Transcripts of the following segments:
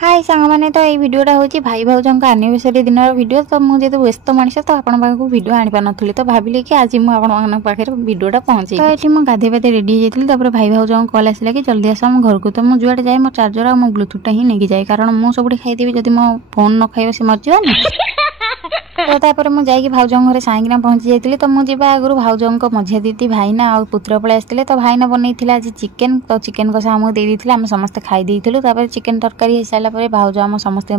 हाय सांग मैंने तो ये भिडटा हूँ भाई भाज आनिवर्सरी दिन भिड तो मुझे व्यस्त मनीष तो आपण पाखक भिड आनी पार नी तो भाविली कि आज मुझे भिडटा पहुँचे तो ये मुझे गाधे पाधे रेडी होती भाई भाज कल आसला कि जल्दी आस आम घर को तो मुझे जुआडे जाए मो चार्जर और मो ब्लूटूथ ही नहीं जाए कारण मुझे सब खाईदेवी जब मो फोन न खाइब से मरजी तो तापर मुझे भाउज घर साइकिना पहुंची जाइली तो मुझे आगुरी भाउज मझिया दीदी भाईना और पुत्र पलि आसते तो भाईना बनई आज चिकेन तो चिकेन कषा आमको देते आम समस्ते खाईदेलु चिकेन तरकारी हो सारापर भाउज आम समस्त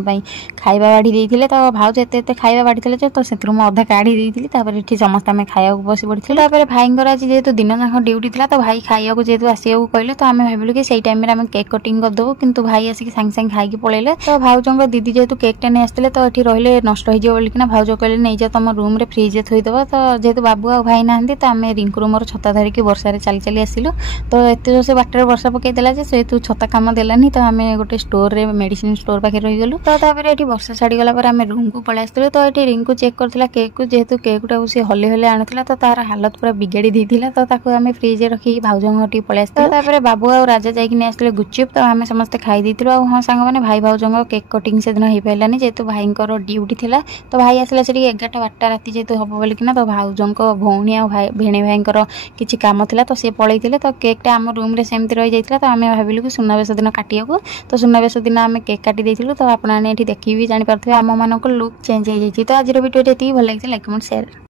खाଇବା बाढ़ी देते तो भाउज एत खाଇବା बाढ़ी तो से अधा काढ़ी देती समस्त आम खाया बस पड़ी भाईर आज जेहतु दिन जाक ड्यूटी था तो भाई खाया जेहतु आसो कहले तो आम भाविलु कि सही टाइम आम केक कटिंग करदेबू किंतु भाई आसिक सांगे सांगे खाई पलैले तो भाउज दीदी जेहतु केकटा नहीं आसते तो ये रही नष्ट हो भाउज कहले नहीं जा तुम रूम रे फ्रिज थोईदेव तो जेहतु बाबू आ भाई ना तो आम रिंकू मोर छता धरिकी वर्षा चली चली आसिलु तो एत जोर बाटर वर्षा पकईदेला जेहतु छता काम देलानी तो आम गोटे स्टोर रे मेडिसिन स्टोर पाखे रहीगलु तो ये वर्षा छाड़गला आम रूम को पलि आसलु तो ये रिंकू चेक करथिला केक को जेहतु केक टाक सी हले हले आणुला तो तार हालत पूरा बिगाड़ी देथिला तो आम फ्रिज रखी भाउज घर पलि आसलु तो बाबू आ राजा जाइए आसले गुपचुप तो आम समस्त खाई देथिलु हाँ सांग मैंने भाई भाउज केक कटिंग से दिन हो पारानी जेहतु भाई ड्यूटी थिला तो भाई आसला से 11टा 12टा राति जेहतु हम बोलिकिना तो भाउज भौणी आ भेणे भाई किसी काम था तो सी पलैते तो केकटा आम रूम रे सेमती रही जाता तो आम भाविलु कि सुनावेश दिन काटिया तो सुनावेश दिन आम केक काटी देथिलु तो आपने देखी भी जानी पारथिबे आम मानक लुक चेंज हो जाए तो आज वीडियो ये भल लगे लाइक कमेंट शेयर।